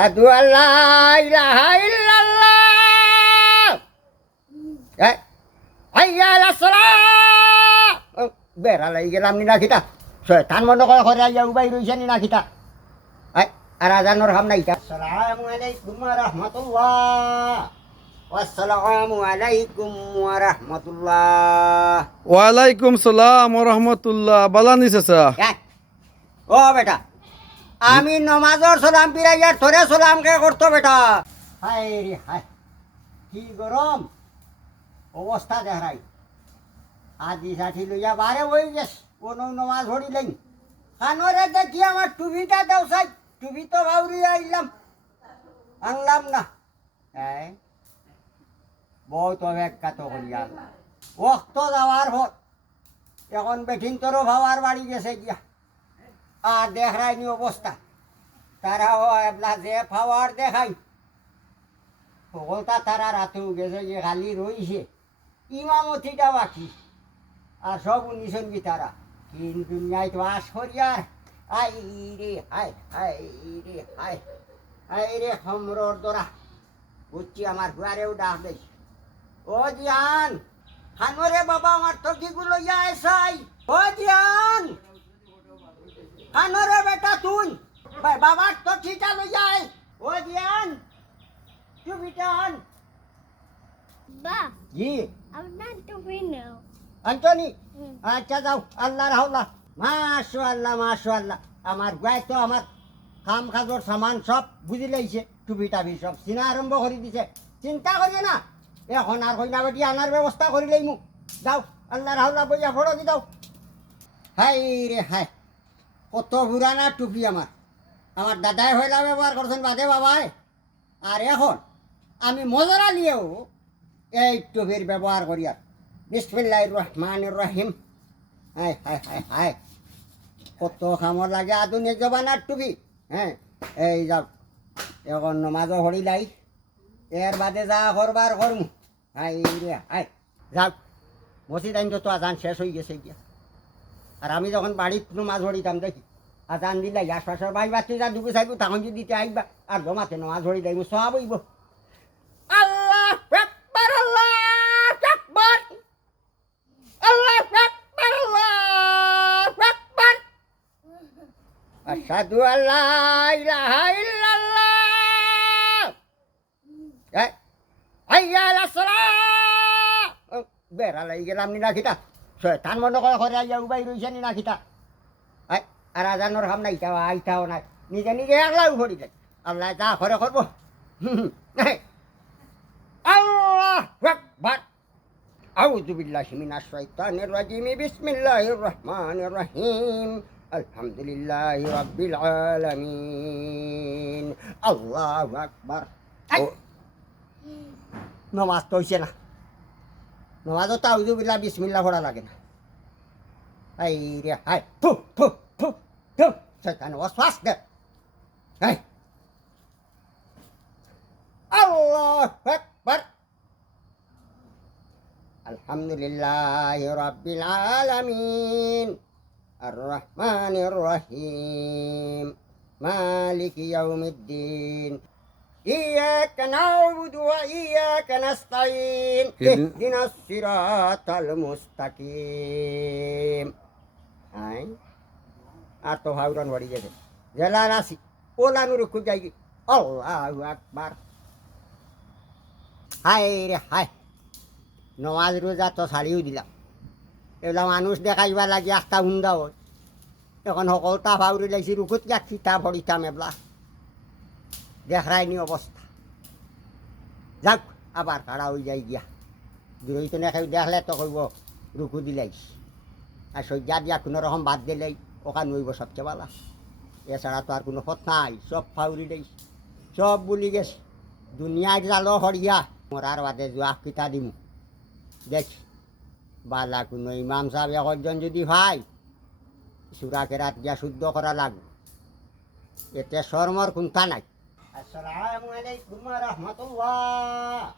আশহাদু আল্লা ইলাহা ইল্লাল্লাহ হাইয়া আলাস সালাহ বেড়া লাগি গেলাম নি নাকিতা শয়তান মনে করে আইয়া উবাই রইছে নি নাকিতা আর আজানোর হাম নাই আসসালামু আলাইকুম ওয়া রাহমাতুল্লাহ আসসালামু আলাইকুম ওয়া রাহমাতুল্লাহ ওয়ালাইকুম সালাম ওয়া রাহমাতুল্লাহ বালানি চাচা ও বেটা আমি নমাজর সালাম পিরাইয়ার তোরে সালাম কে করতো বেটা হায় রে হায় কি গরম অবস্থা দেখাই আজি সাথী লইয়া বারে হয়ে গেছ কোনো নমাজ হরিলেন কানরে দেখি আমার টুপিটা দাও সাই টুপি তো বাউরি আইলাম আনলাম না হ্যাঁ বহুত অপেক্ষা তো করিয়া ওক্ত যাওয়ার হত এখন বেঠিন তোরও ভাবার বাড়ি গেছে গিয়া আর দেখায়নি অবস্থা তারা এবলা যে পাওয়ার দেখাই সকলটা তারা রাতেও গেছে যে খালি রইছে ইমামতিটা বাকি আর সব উনিশন কি তারা কিন্তু ন্যায় তো আস করিয়ার আই রে হায় হায় রে হায় হায় রে সমরর দরা বুঝছি আমার ঘুয়ারেও ডাক দেয় ও জিয়ান খানরে বাবা আমার তো কিগুলো ইয়া সাই ও জিয়ান খানরে বেটা তুই বাবার তো ঠিকা লই যায় ও জিয়ান তুই বিটান বা জি আপনার টুপি নাও আন্তনি আচ্ছা যাও আল্লাহর হাওলা মাশাআল্লাহ আমার গায়ে তো আমার কাম কাজর সামান সব বুঝি লাইছে টুপি টাবি সব চিনা আরম্ভ করে দিছে চিন্তা করিয়ে না এখন আর কইনা বেটি আনার ব্যবস্থা করি লইমু যাও আল্লাহর হাওলা বইয়া ফটো দি দাও হাই রে হাই কত পুরানা টুপি আমার দাদাই হইলা ব্যবহার করছেন বাদে বাবাই আর এখন আমি মজরা নিয়েও এই টুপির ব্যবহার করি আর বিসমিল্লাহির রহমানির রহিম হায় হায় হায় হায় কত কামর লাগে আধুনিক জমানার টুপি হ্যাঁ এই যাও এখন নমাজও হরি লাই এর বাদে যা করবার করমু হাই রে হাই যাও মসজিদ আইন তো আজান শেষ হয়ে গেছে গিয়া আর আমি যখন বাড়ির নমাজ হরিতাম দেখি আজান দিলাই আশপাশের ভাই বাচ্চা যা ঢুকে থাকবো তখন যদি দিতে আইবা আর জমাতে নমাজ হরি যাইব সব হইব আল্লাহ আকবার আল্লাহ আকবার আল্লাহ আকবার আল্লাহ আকবার আশহাদু আল্লা ইলাহা ইল্লাল্লাহ হাইয়া আলাস সালাহ বেড়া লাগি গেলাম নি নাকিতা শয়তান মনে করে আইয়া উবাই রইছে নি নাকিতা আর আজানোর হাম নাই আইতাও নাই নিজে নিজে একলাও ভরি যায় আল্লাহ যা করে করবো আল্লাহ আকবার আউযু বিল্লাহি মিনাশ শাইতানির রাজিম বিসমিল্লাহির রহমানির রহিম আলহামদুলিল্লাহি রাব্বিল আলামিন আল্লাহু আকবার নমাজ তো হইছে না নমাজও তো আউযু বিল্লাহ বিসমিল্লাহ পড়া লাগে না হাই রে হাই ফু ফু ফু ফু শয়তান ওয়াসওয়াস দে হাই আল্লাহু আকবার আলহামদুলিল্লাহি রাব্বিল আলামিন আর রহমানির রহিম মালিকি ইয়াউমিদ্দিন ইয়্যাকা না'বুদু ওয়া ইয়্যাকা নাস্তাঈন ইহদিনাস সিরাতাল মুস্তাকিম আই আর তো হাউরান বাড়ি গেছে জেলা রাশি ওলানুর খুব যাই আল্লাহু আকবার হায় রে হায় নমাজ রোজা তো ছাড়িও দিলাম এগুলা মানুষ দেখাইবা লাগে একটা হুন্দা হয় এখন সকলটা ভাউরি লাগছি রুকুত গা খিতা ভরিতাম এবলা দেখায়নি অবস্থা যাক আবার কাড়া হয়ে যাই গিয়া দূরই তো নেখাই দেখলে তো কইব রুকু দিলাইস আর সজ্জা দিয়া কোনো রকম বাদ দিলেই ওখান নইব সবচেয়ে ভালো এছাড়া তো আর কোনো পথ নাই সব ফাউরি দেই সব বলি গেছে দুনিয়ায় জালো হরিয়া মরার বাদে জোয়া কিতা দিমু দেখি বালা কোনো ইমাম সাহেব একজন যদি ভাই সুরা কেরাত গিয়া শুদ্ধ করা লাগবে এতে শর্মর কোনটা নাই আসসালামু আলাইকুম ওয়া রাহমাতুল্লাহ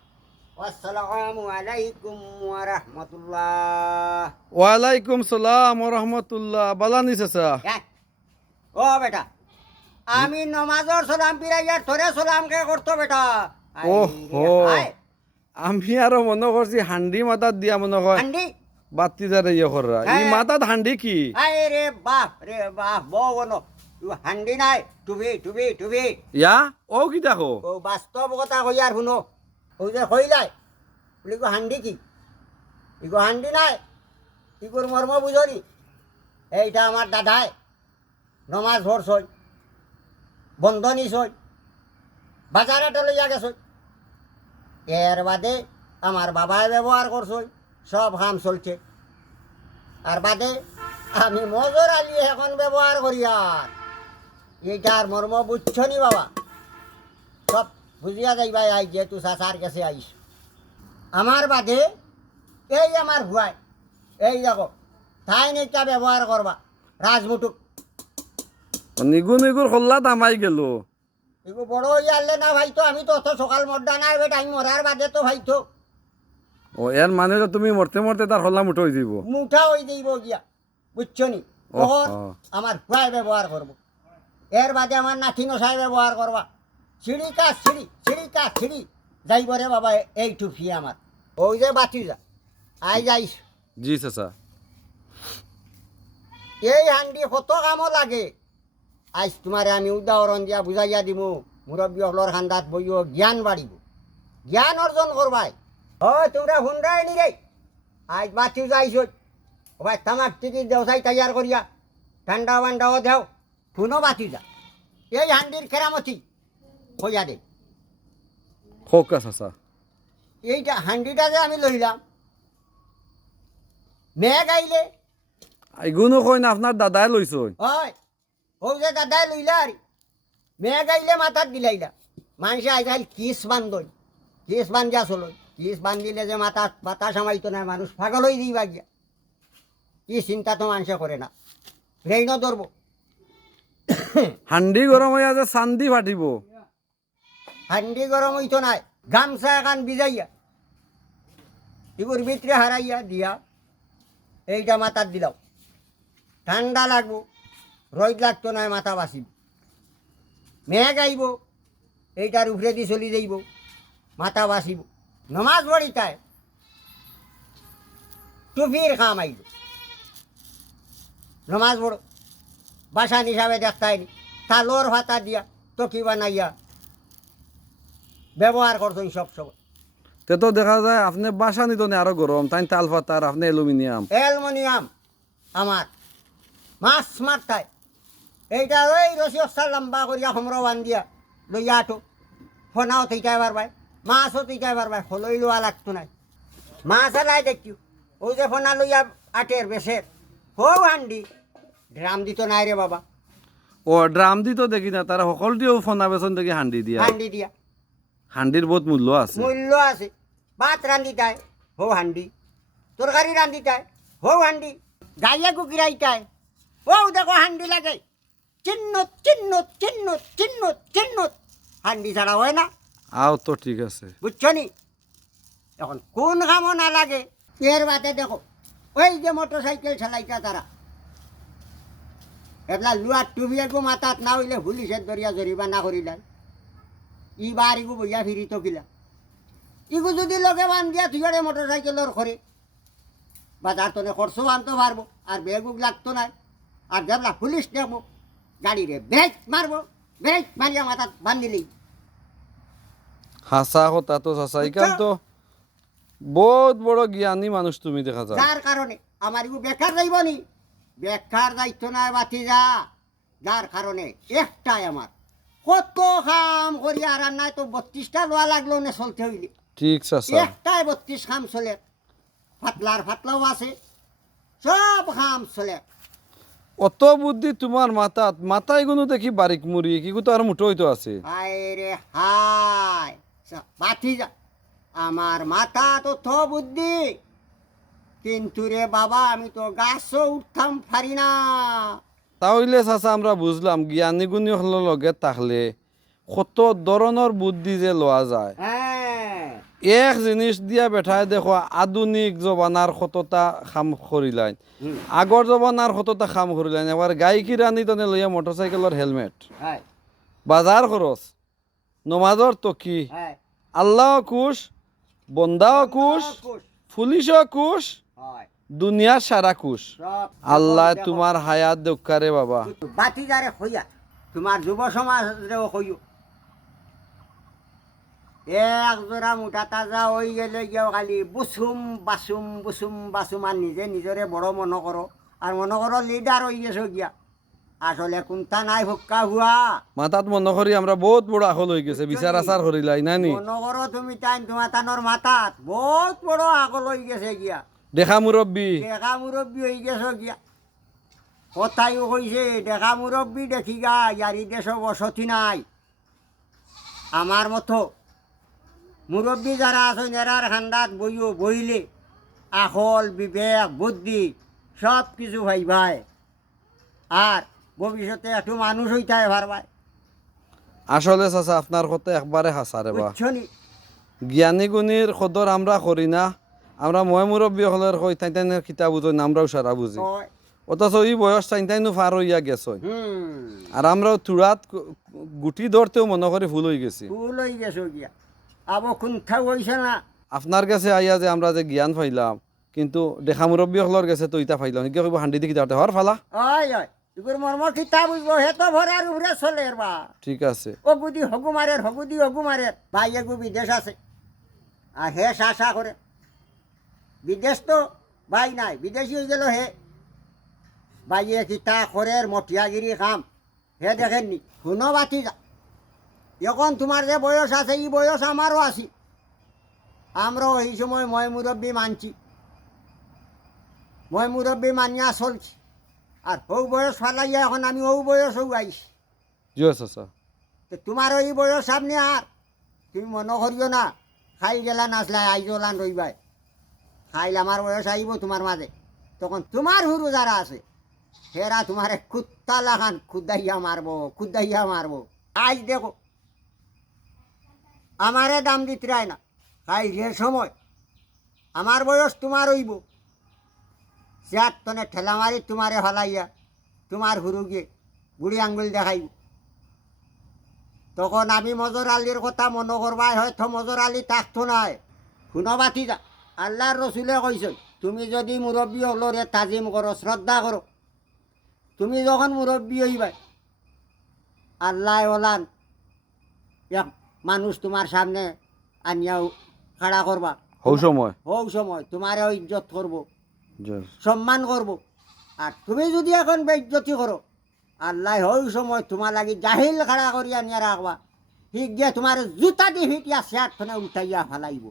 আসসালামু আলাইকুম ওয়া রাহমাতুল্লাহ ওয়ালাইকুম সালাম ওয়া রাহমাতুল্লাহ বালানি চাচা ও বেটা আমি নমাজর সালাম পিরাইয়ার ধরে সালাম কে করতো বেটা আই রে, ওহো। আই, আমি আরো মনে করছি হান্ডি মাথাত দিয়া মনে হয় হান্ডি বাতি যারে ইয়ে কররা ই হ্যাঁ। মাথাত হান্ডি কি আই রে বাপ বগনো হান্ডি নাই টুবি টুবি টুবি ইয়া ও কি দেখো ও বাস্তব কথা কইয়ার শুনো ওই যে কইলাই বলি গো হান্ডি কি ইগো হান্ডি নাই ইগোর মর্ম বুঝনি এইটা আমার দাদাই নমাজ ভরছই বন্ধনী সই বাজারেটা লইয়া গেছই এর বাদে আমার বাবাই ব্যবহার করছই সব কাম চলছে আর বাদে আমি মজর আলি এখন ব্যবহার করি আর এইটার মর্ম বুঝছো নি বাবা সব বুঝিয়া যাইবাই আই যেহেতু চাচার কাছে আইস আমার বাদে এই আমার ভুয়াই এই দেখো তাই এইটা ব্যবহার করবা রাজমুটুক নিগু নিগুর খোল্লা দামাই গেল এগো বড় হইয়া আনলে না ভাই তো আমি তো অত সকাল মর্দা নাই বেটা আমি মরার বাদে তো ভাই তো ও এর মানে তো তুমি মরতে মরতে তার খোল্লা মুঠো হয়ে যাব মুঠা হয়ে দিব গিয়া বুঝছো নি তখন আমার ভুয়াই ব্যবহার করব এর বাদে আমার নাতি নসাই ব্যবহার করবা সিঁড়ি কাজ সিঁড়ি সিঁড়ি কাজ সিঁড়ি যাইব রে বাবা এইটু ফি আমার ওই যে বাতি যা আই যাইস জি চাচা এই হান্ডি কত কামও লাগে আজ তোমারে আমি উদাহরণ দিয়া বুঝাইয়া দিব মুরব্বী হলর খান্দাত বইও জ্ঞান বাড়িব জ্ঞান অর্জন করবাই ও তোমরা হুন্ডাই নি রে আজ বাতি যাইছ ভাই তামাক টিকিট দেওসাই তৈয়ার করিয়া ঠান্ডা বান্ডাও দেও শুনো বাতি যা এই হান্ডির কেরামতি হইয়া দে হোক চাচা এইটা হান্ডিটা যে আমি লইলাম মেঘ আইলে এগুনো কই না আপনার দাদাই লইছ হয় ও যে দাদাই লইলা আর মেঘ আইলে মাথাত দিলাইলা মানুষে আইসাইল কিস বান্ধই কিস বান্ধিয়া চলো কিস বান্ধিলে যে মাথা বাতাস আমাইতো না মানুষ পাগল হয়ে দিবা গিয়া কি চিন্তা তো মানুষে করে না রেইন ধরবো হান্ডি গরম হইয়া যে চান্দি ফাটিব হান্ডি গরম হইতো নাই গামছা এখান বিজাইয়া এগুর ভিতরে হারাইয়া দিয়া এইটা মাথাত দিলাও ঠান্ডা লাগবো রোদ লাগতো না মাথা বাঁচিব মেঘ আইব এইটার উপরে দিয়ে চলি যাইব মাথা বাঁচিব নমাজ পড়িতায় টুপির কাম আইব নমাজ পড়ো বাসান হিসাবে দেখতাই নি তালোর ভাতা দিয়া টকি বানাইয়া ব্যবহার করতেন সব সময় তে তো দেখা যায় আপনি বাসা নিত না আরো গরম তাই তাল ফাতার আপনি অ্যালুমিনিয়াম অ্যালুমিনিয়াম আমার মাছ মারতায় এইটা ওই রসি অস্তার লম্বা করিয়া সমর বান্ধিয়া লইয়া আটো ফোনাও থইটাই পারবাই মাছও থইটাই পারবাই হলই লোয়া লাগতো নাই মাছ এলাই দেখি ওই যে ফোনা লইয়া আটের বেশের হো হান্ডি ড্রাম দিত নাই রে বাবা ও ড্রাম দিত দেখি না তারা সকল দিয়েও ফোনা বেচন দেখি হান্ডি দিয়া হান্ডি দিয়া হান্ডির বহুত মূল্য আছে মূল্য আছে ভাত রান্ধিতায় হো হান্ডি তরকারি রান্ধিতায় হো হান্ডি গাইয়া কুকিরাইতায় ও দেখো হান্ডি লাগে চিহ্ন চিহ্ন চিহ্ন চিহ্ন চিহ্ন হান্ডি ছাড়া হয় না আও তো ঠিক আছে বুঝছো নি এখন কোন কামও না লাগে এর বাদে দেখো ওই যে মোটর সাইকেল চালাইতা তারা এগুলা লুয়ার টুবিয়াগু মাথাত না হইলে পুলিশের দরিয়া জরিবা না করিলাই ইবার ইগু বইয়া ফিরি তো কিলা ইগু যদি লগে বান্ধিয়া থুয়ারে মোটর সাইকেলের করে বাজার তনে খরচও আনতে পারবো আর বেগুক লাগতো না আর যেবলা পুলিশ দেখবো গাড়িরে ব্রেক মারবো ব্রেক মারিয়া মাথাত বান্ধিলেই হাসা কথা তো চাচা ইকান তো বহুত বড় জ্ঞানী মানুষ তুমি দেখা যায় যার কারণে আমার ইগু বেকার যাইব নি বেকার যাইতো না বাতি যা যার কারণে একটাই আমার কত কাম করি আর নাই তো 32টা লোয়া লাগলো না চলতে হইলে ঠিক চাচা একটাই 32 কাম চলে ফাতলার ফাতলাও আছে সব কাম চলে অত বুদ্ধি তোমার মাথাত মাথায় গুলো দেখি বারিক মুড়ি কি তো আর মুঠো হইতো আছে হায় রে হায় বাতি যা আমার মাথা তো বুদ্ধি কিন্তু রে বাবা আমি তো গাছও উঠতাম পারি না তাহলে চাচা আমরা বুঝলাম জ্ঞানী গুণী হলের লগে থাকলে কত ধরনের বুদ্ধি যে লওয়া যায় হ্যাঁ এক জিনিস দিয়া বেঠায় দেখো আধুনিক জমানার কতটা কাম করিলাইন আগর জমানার কতটা কাম করিলাইন এবার গায়িকী রানী তনে লইয়া মোটরসাইকেলের হেলমেট হয় বাজার খরচ নমাজর তকি হ্যাঁ আল্লাহ খুশ বন্দাও খুশ খুশ। পুলিশও খুশ হয় দুনিয়ার সারা খুশ সব আল্লাহ দেখো, তোমার হায়াত দক্ষারে বাবা বাতি যারে হইয়া তোমার যুব সমাজরেও হইও এক জোড়া মুঠা তাজা হয়ে গেলে গিয়েও খালি বুসুম বাসুম বুসুম বাসুম আর নিজে নিজরে বড় মনে করো আর মনে করো লিডার হয়ে গেছো গিয়া আসলে কোনটা নাই হুক্কা হুয়া মাথাত মনে করি আমরা বহুত বড় আখল হয়ে গেছে বিচার আচার করিলাই নানি মনে করো তুমি টাইম তোমার তানোর মাথাত বহুত বড় আগল হয়ে গেছে গিয়া দেখা মুরব্বী দেখা মুরব্বী হয়ে গেছো গিয়া কথাইও কইছে দেখা মুরব্বী দেখি গা ইয়ারি দেশ বসতি নাই আমার মতো মুরব্বী যারা আছেন এরার খান্দাত বইও বইলে আখল বিবেক বুদ্ধি সব কিছু ভাই আর ভবিষ্যতে একটু মানুষ হইতে পারবাই আসলে চাচা আপনার কথা একবারে হাসারে বা বুঝছনি জ্ঞানী গুণীর সদর আমরা করি না আমরা মই মুরব্বী হলের কই তাই তাই কিতাব বুঝই না আমরাও সারা বুঝি কয়, অথচ এই বয়স তাই তাইনো পার হইয়া গেছে আর আমরাও তুরাত গুটি ধরতেও মনে করি ভুল হয়ে গেছি ফুল হয়ে গেছো গিয়া আবো কুণ্ঠা হইছে না আপনার কাছে আইয়া যে আমরা যে জ্ঞান পাইলাম কিন্তু দেখা মুরব্বী হলের কাছে তো ইটা পাইলাম কি কইব হান্ডি দেখি যাতে হর ফালা ওই ওই এগুর মর্ম কিতাব বুঝবো হে তো ভরার উপরে চলে বা ঠিক আছে অগুদি হগুমারের হগুদি হগুমারের ভাই এগু বিদেশ আছে আর হে শাসা করে বিদেশ তো ভাই নাই বিদেশি হয়ে গেল হে ভাইয়ে কিতা খরের মঠিয়াগিরি খাম হে দেখেননি শুনো বাতি যা এখন তোমার যে বয়স আছে এই বয়স আমারও আছি আমরাও এই সময় মই মুরব্বী মানছি মই মুরব্বী মানিয়া চলছি আর ও বয়স ফালাইয়া এখন আমি ও বয়সও আইছি জিও চাচা তো তোমার ওই বয়স সামনে আর তুমি মনে করিও না খাই গেলা নাচলাই আইজলান রইবাই খাইলে আমার বয়স আইব তোমার মাঝে তখন তোমার হুরু যারা আছে হেরা তোমারে কুত্তা লাগান খুদাইয়া মারবো আজ দেখো আমারে দাম দিতে রায় না খাই যে সময় আমার বয়স তোমার হইব চেয়ার তনে ঠেলা মারি তোমারে হলাইয়া তোমার হুরু গিয়ে বুড়ি আঙ্গুল দেখাইব তখন আমি মজর আলীর কথা মনে করবাই হয়তো মজর আলী থাকতো নাই শুনো বাতি যা আল্লাহর রসুলে কইছেন তুমি যদি মুরব্বী হলরে তাজিম করো শ্রদ্ধা করো তুমি যখন মুরব্বী হইবাই আল্লাহ ওলান এক মানুষ তোমার সামনে আনিয়াও খাড়া করবা হৌ সময় হৌ সময় তোমারও ইজ্জত করবো জয়। সম্মান করব আর তুমি যদি এখন বেইজ্জতি করো আল্লাহ ওই সময় তোমার লাগি জাহিল খাড়া করিয়া নিয়ে রাখবা ঠিক গিয়া তোমার জুতা দিয়ে ফিটিয়া শেয়ার উল্টাইয়া ফেলাইব